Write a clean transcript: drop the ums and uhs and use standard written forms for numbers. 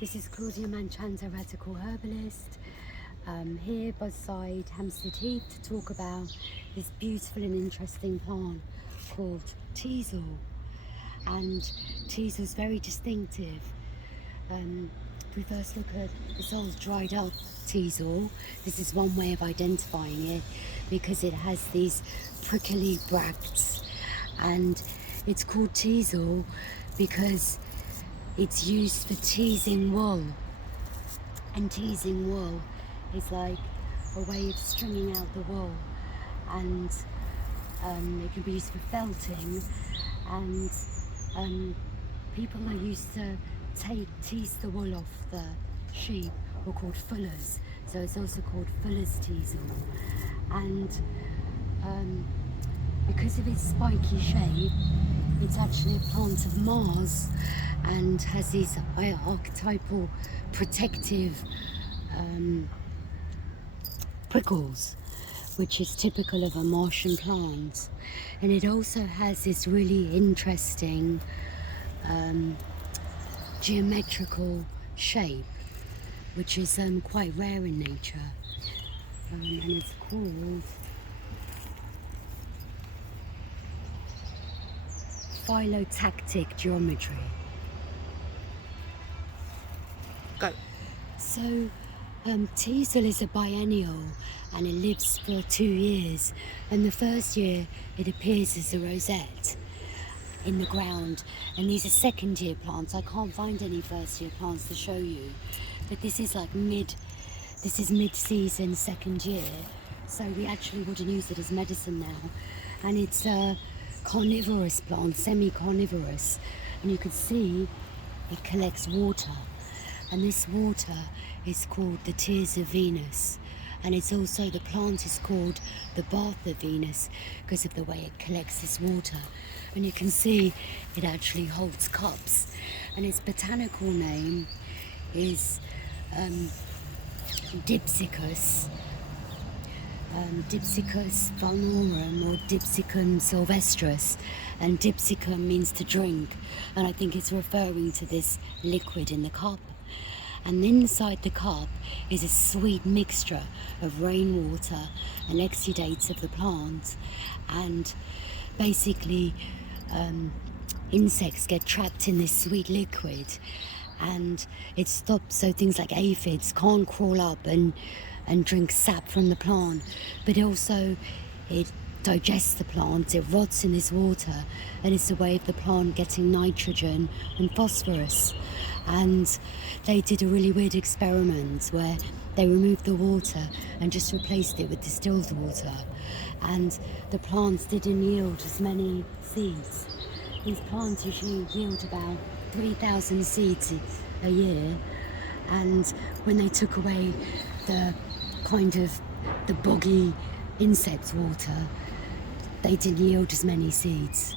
This is Claudia Manchanza, Radical Herbalist, here beside Hampstead Heath to talk about this beautiful and interesting plant called Teasel. And Teasel is very distinctive. If we first look at this old dried up Teasel, this is one way of identifying it because it has these prickly bracts, and it's called Teasel because it's used for teasing wool, and teasing wool is like a way of stringing out the wool, and it can be used for felting, and people that used to tease the wool off the sheep were called fullers, so it's also called fuller's teasel. And because of its spiky shape, it's actually a plant of Mars and has these archetypal protective prickles, which is typical of a Martian plant. And it also has this really interesting geometrical shape, which is quite rare in nature, and it's called phylotactic geometry. Go. So Teasel is a biennial and it lives for 2 years, and the first year it appears as a rosette in the ground, and these are second year plants. I can't find any first year plants to show you, but this is like mid-season second year, so we actually wouldn't use it as medicine now. And it's a carnivorous plant, semi-carnivorous, and you can see it collects water, and this water is called the tears of Venus, and it's also, the plant is called the bath of Venus because of the way it collects this water. And you can see it actually holds cups, and its botanical name is Dipsicus vulnorum or Dipsicum sylvestris, and Dipsicum means to drink, and I think it's referring to this liquid in the cup. And inside the cup is a sweet mixture of rainwater and exudates of the plant, and basically insects get trapped in this sweet liquid, and it stops, so things like aphids can't crawl up and drink sap from the plant, but also it digests the plant, it rots in this water, and it's a way of the plant getting nitrogen and phosphorus. And they did a really weird experiment where they removed the water and just replaced it with distilled water, and the plants didn't yield as many seeds. These plants usually yield about 3,000 seeds a year, and when they took away the kind of the boggy insect water, they didn't yield as many seeds.